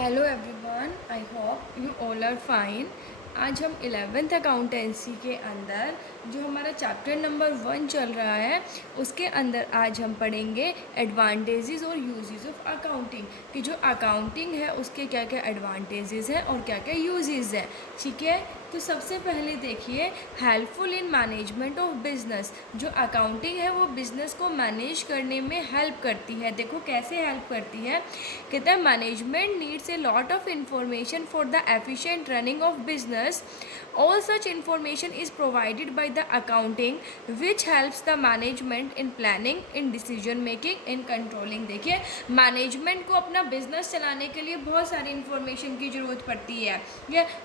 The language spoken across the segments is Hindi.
Hello everyone, I hope you all are fine. आज हम 11th अकाउंटेंसी के अंदर जो हमारा चैप्टर नंबर 1 चल रहा है उसके अंदर आज हम पढ़ेंगे एडवांटेजेस और यूजेस ऑफ अकाउंटिंग कि जो अकाउंटिंग है उसके क्या क्या एडवांटेजेस हैं और क्या क्या यूजेस हैं। ठीक है, तो सबसे पहले देखिए helpful in management of business. जो अकाउंटिंग है वो बिजनेस को मैनेज करने में हेल्प करती है। देखो कैसे हेल्प करती है, कहता है management needs a lot of information for the efficient running of business. All such information is provided by the accounting which helps the management in planning, in decision making, in controlling. देखिए मैनेजमेंट को अपना बिजनेस चलाने के लिए बहुत सारी इंफॉर्मेशन की ज़रूरत पड़ती है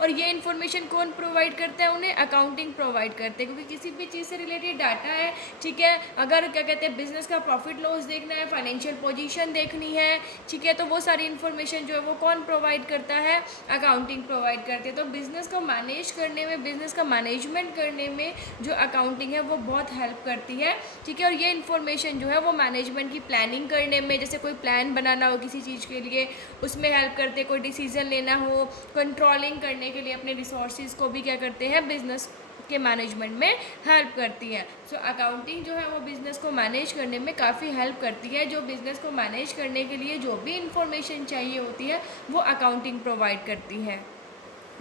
और ये इन्फॉर्मेशन कौन प्रोवाइड करता है? उन्हें अकाउंटिंग प्रोवाइड करते हैं, क्योंकि किसी भी चीज़ से रिलेटेड डाटा है। ठीक है, अगर क्या कहते हैं बिजनेस का प्रॉफिट लॉस देखना है, फाइनेंशियल पोजीशन देखनी है, ठीक है, तो वो सारी इन्फॉर्मेशन जो है वो कौन प्रोवाइड करता है? अकाउंटिंग प्रोवाइड करती है। तो बिज़नेस को मैनेज करने में, बिज़नेस का मैनेजमेंट करने में जो अकाउंटिंग है वो बहुत हेल्प करती है। ठीक है, और ये इन्फॉर्मेशन जो है वो मैनेजमेंट की प्लानिंग करने में, जैसे कोई प्लान बनाना हो किसी चीज़ के लिए, उसमें हेल्प करते हैं। कोई डिसीजन लेना हो, कंट्रोलिंग करने के लिए अपने रिसोर्सेज को भी क्या करते हैं, बिजनेस के मैनेजमेंट में हेल्प करती है। सो अकाउंटिंग जो है वो बिज़नेस को मैनेज करने में काफ़ी हेल्प करती है। जो बिज़नेस को मैनेज करने के लिए जो भी इंफॉर्मेशन चाहिए होती है वो अकाउंटिंग प्रोवाइड करती है।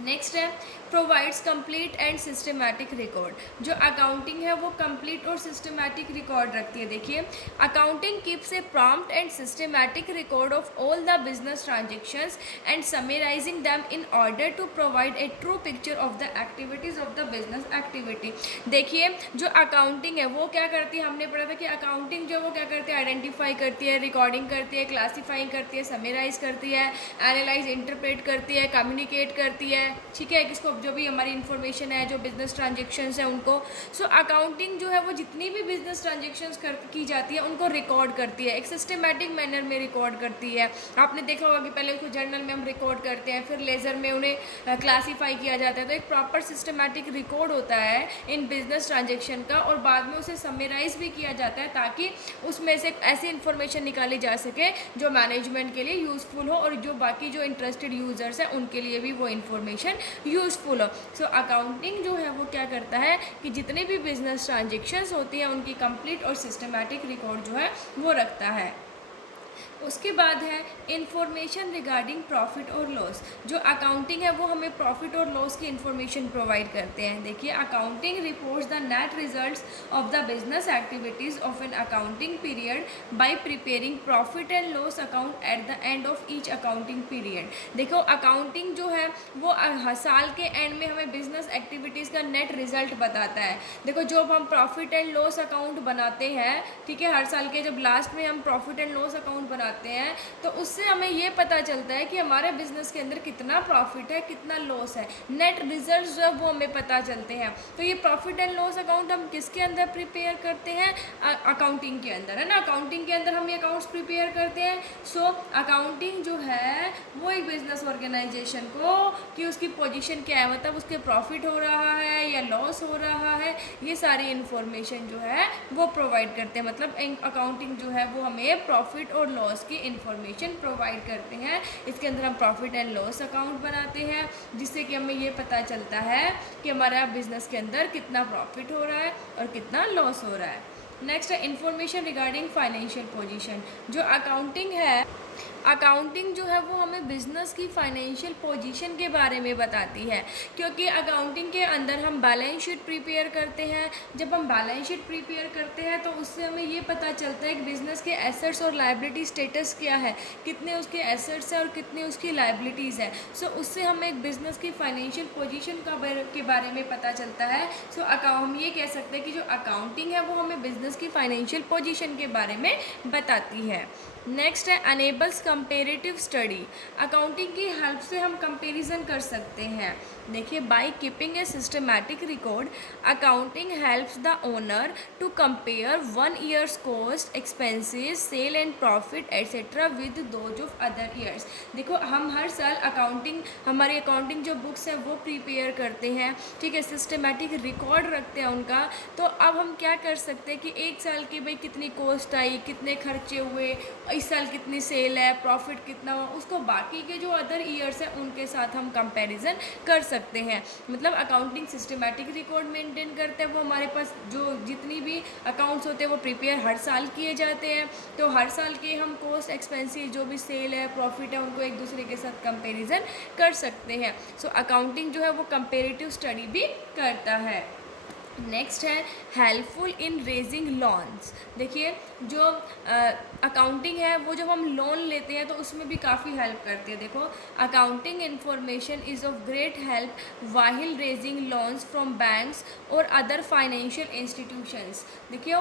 नेक्स्ट है provides complete and systematic record. जो अकाउंटिंग है वो कंप्लीट और सिस्टमैटिक रिकॉर्ड रखती है। देखिए accounting keeps a prompt and systematic record of all the business transactions and summarising them in order to provide a true picture of the activities of the business activity. देखिए जो अकाउंटिंग है वो क्या करती है, हमने पढ़ा था कि अकाउंटिंग जो वो क्या करती है, आइडेंटिफाई करती है, रिकॉर्डिंग करती है, क्लासीफाइंग करती है, समराइज करती है, एनालाइज इंटरप्रेट करती है, कम्युनिकेट करती है। ठीक है, किसको जो भी हमारी इन्फॉर्मेशन है, जो बिजनेस ट्रांजेक्शन्स हैं उनको। सो अकाउंटिंग जो है वो जितनी भी बिजनेस ट्रांजेक्शन्स की जाती है उनको रिकॉर्ड करती है, एक सिस्टमेटिक मैनर में रिकॉर्ड करती है। आपने देखा होगा कि पहले उसको जर्नल में हम रिकॉर्ड करते हैं, फिर लेज़र में उन्हें क्लासीफाई किया जाता है। तो एक प्रॉपर सिस्टमेटिक रिकॉर्ड होता है इन बिजनेस ट्रांजेक्शन का, और बाद में उसे समराइज भी किया जाता है ताकि उसमें से ऐसी इन्फॉर्मेशन निकाली जा सके जो मैनेजमेंट के लिए यूज़फुल हो और जो बाकी जो इंटरेस्टेड यूज़र्स हैं उनके लिए भी वो इन्फॉर्मेशन यूज़फुल हो। सो अकाउंटिंग जो है वो क्या करता है कि जितने भी बिजनेस ट्रांजेक्शन्स होती हैं उनकी कंप्लीट और सिस्टमैटिक रिकॉर्ड जो है वो रखता है। उसके बाद है इंफॉर्मेशन रिगार्डिंग प्रॉफिट और लॉस। जो अकाउंटिंग है वो हमें प्रॉफिट और लॉस की इंफॉर्मेशन प्रोवाइड करते हैं। देखिए accounting reports the net results of the business activities of an accounting period by preparing profit and loss account at the end of each accounting period. देखो अकाउंटिंग जो है वो साल के एंड में हमें बिजनेस एक्टिविटीज़ का नेट रिजल्ट बताता है। देखो जब हम प्रॉफिट एंड लॉस अकाउंट बनाते हैं, ठीक है, हर साल के जब लास्ट में हम प्रॉफिट एंड लॉस अकाउंट बनाते हैं तो उससे हमें ये पता चलता है कि हमारे बिजनेस के अंदर कितना प्रॉफिट है, कितना लॉस है। नेट रिजल्ट जो है वो हमें पता चलते हैं। तो ये प्रॉफिट एंड लॉस अकाउंट हम किसके अंदर प्रिपेयर करते हैं? अकाउंटिंग के अंदर, है ना। अकाउंटिंग के अंदर हम ये अकाउंट्स प्रिपेयर करते हैं। सो अकाउंटिंग जो है वो एक बिजनेस ऑर्गेनाइजेशन को कि उसकी पोजीशन क्या है, मतलब उसके प्रॉफिट हो रहा है या लॉस हो रहा है, ये सारी इन्फॉर्मेशन जो है वो प्रोवाइड करते हैं। मतलब अकाउंटिंग जो है वो हमें प्रॉफिट और लॉस की इंफॉर्मेशन प्रोवाइड करते हैं। इसके अंदर हम प्रॉफिट एंड लॉस अकाउंट बनाते हैं जिससे कि हमें ये पता चलता है कि हमारा बिजनेस के अंदर कितना प्रॉफिट हो रहा है और कितना लॉस हो रहा है। नेक्स्ट है इंफॉर्मेशन रिगार्डिंग फाइनेंशियल पोजीशन। जो अकाउंटिंग है, अकाउंटिंग जो है वो हमें बिज़नेस की फाइनेंशियल पोजीशन के बारे में बताती है, क्योंकि अकाउंटिंग के अंदर हम बैलेंस शीट प्रिपेयर करते हैं। जब हम बैलेंस शीट प्रिपेयर करते हैं तो उससे हमें ये पता चलता है कि बिज़नेस के एसेट्स और लायबिलिटी स्टेटस क्या है, कितने उसके एसेट्स हैं और कितने उसकी लायबिलिटीज़ हैं। सो उससे हमें एक बिज़नेस की फाइनेंशियल पोजीशन के बारे में पता चलता है। सो हम ये कह सकते हैं कि जो अकाउंटिंग है वो हमें बिज़नेस की फाइनेंशियल पोजीशन के बारे में बताती है। नेक्स्ट है अनेबल्स कंपेरेटिव स्टडी। अकाउंटिंग की हेल्प से हम कंपैरिजन कर सकते हैं। देखिए by keeping a systematic record accounting helps the owner to compare 1 years cost, expenses, sale and profit etcetera with those of other years. देखो हम हर साल हमारी अकाउंटिंग जो बुक्स हैं वो प्रिपेयर करते हैं, ठीक है, सिस्टमैटिक रिकॉर्ड रखते हैं उनका। तो अब हम क्या कर सकते हैं कि एक साल की भाई कितनी कॉस्ट आई, कितने खर्चे हुए, इस साल कितनी सेल है, प्रॉफिट कितना हुआ, उसको बाकी के जो अदर ईयर्स हैं उनके साथ हम कंपैरिजन कर सकते हैं। मतलब अकाउंटिंग सिस्टमेटिक रिकॉर्ड मेंटेन करते हैं, वो हमारे पास जो जितनी भी अकाउंट्स होते हैं वो प्रिपेयर हर साल किए जाते हैं। तो हर साल के हम कॉस्ट एक्सपेंसिस जो भी सेल है, प्रॉफिट है, उनको एक दूसरे के साथ कंपैरिजन कर सकते हैं। सो अकाउंटिंग जो है वो कंपेरेटिव स्टडी भी करता है। नेक्स्ट है हेल्पफुल इन रेजिंग लोन्स। देखिए जो अकाउंटिंग है वो जब हम लोन लेते हैं तो उसमें भी काफ़ी हेल्प करती है। देखो accounting information is of great help वाहिल raising loans from banks और अदर फाइनेंशियल इंस्टीट्यूशंस। देखिए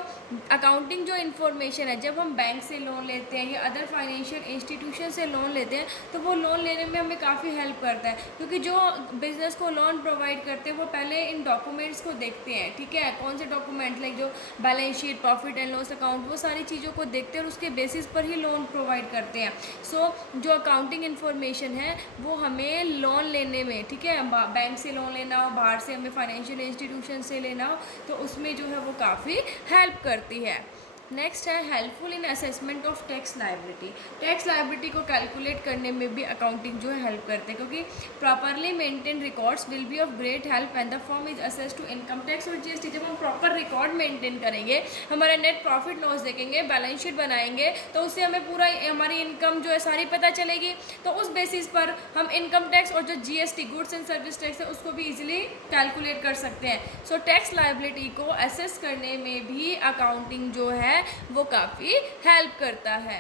अकाउंटिंग जो इन्फॉर्मेशन है, जब हम बैंक से लोन लेते हैं या अदर फाइनेंशियल इंस्टीट्यूशन से लोन लेते हैं तो वो लोन लेने में हमें काफ़ी हेल्प करता है, क्योंकि जो बिज़नेस को लोन प्रोवाइड करते हैं वो पहले इन डॉक्यूमेंट्स को देखते हैं। ठीक है, कौन से डॉक्यूमेंट, लाइक जो balance sheet, profit and loss account, वो सारी चीज़ों को देखते हैं और उसके बेसिस पर ही लोन प्रोवाइड करते हैं। सो जो अकाउंटिंग इन्फॉर्मेशन है वो हमें लोन लेने में, ठीक है, बैंक से लोन लेना हो, बाहर से हमें फाइनेंशियल इंस्टीट्यूशन से लेना हो, तो उसमें जो है वो काफ़ी हेल्प करती है। नेक्स्ट है helpful in assessment of tax liability. Tax liability को कैलकुलेट करने में भी अकाउंटिंग जो है हेल्प करते हैं, क्योंकि properly maintain records will be of great help when the firm is assessed to income tax और जीएसटी। जब हम प्रॉपर रिकॉर्ड मेंटेन करेंगे, हमारा नेट प्रॉफिट लॉस देखेंगे, बैलेंस शीट बनाएंगे, तो उससे हमें पूरा हमारी इनकम जो है सारी पता चलेगी। तो उस बेसिस पर हम इनकम टैक्स और जो GST, goods and service tax है, उसको भी इजीली कैलकुलेट कर सकते हैं। सो टैक्स लायबिलिटी को असेस करने में भी अकाउंटिंग जो है वो काफ़ी हेल्प करता है।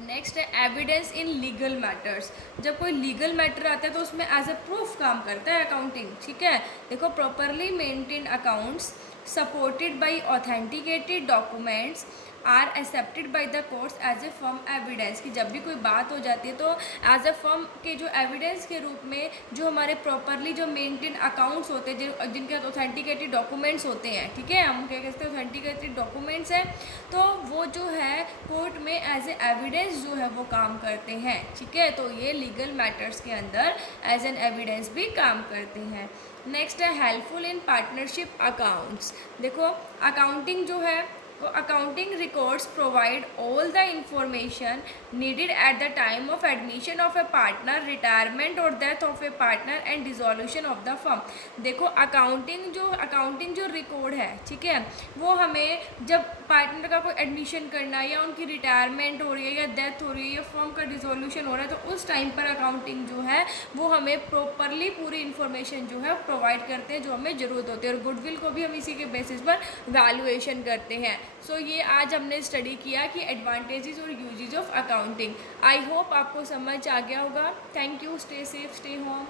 नेक्स्ट है एविडेंस इन लीगल मैटर्स। जब कोई लीगल मैटर आता है तो उसमें एज ए प्रूफ काम करता है अकाउंटिंग। ठीक है, देखो properly maintain accounts supported by authenticated documents are accepted by the courts as a firm evidence. कि जब भी कोई बात हो जाती है तो एज ए फर्म के जो एविडेंस के रूप में जो हमारे प्रॉपरली जो मेंटेन अकाउंट्स होते हैं, जिनके ऑथेंटिकेटेड डॉक्यूमेंट्स होते हैं, ठीक है, हम क्या कहते हैं ऑथेंटिकेटेड डॉक्यूमेंट्स हैं, तो वो जो है कोर्ट में एज ए एविडेंस जो है वो काम करते हैं। ठीक है, तो ये लीगल मैटर्स के अंदर एज एन एविडेंस भी काम करते हैं। नेक्स्ट है हेल्पफुल इन पार्टनरशिप अकाउंट्स। देखो अकाउंटिंग जो है तो accounting records provide all the information needed at the time of admission of a partner, retirement और death of a partner and dissolution of the firm. देखो अकाउंटिंग जो रिकॉर्ड है, ठीक है, वो हमें जब पार्टनर का कोई एडमिशन करना है या उनकी रिटायरमेंट हो रही है या डेथ हो रही है या फर्म का डिसोल्यूशन हो रहा है, तो उस टाइम पर अकाउंटिंग जो है वो हमें प्रॉपरली पूरी इन्फॉर्मेशन जो है प्रोवाइड करते हैं जो हमें ज़रूरत होती है। और गुडविल को भी हम इसी के बेसिस पर वैल्यूएशन करते हैं। सो ये आज हमने स्टडी किया कि एडवांटेजेस और uses of accounting. I hope आपको समझ आ गया होगा। Thank you, stay safe, stay home.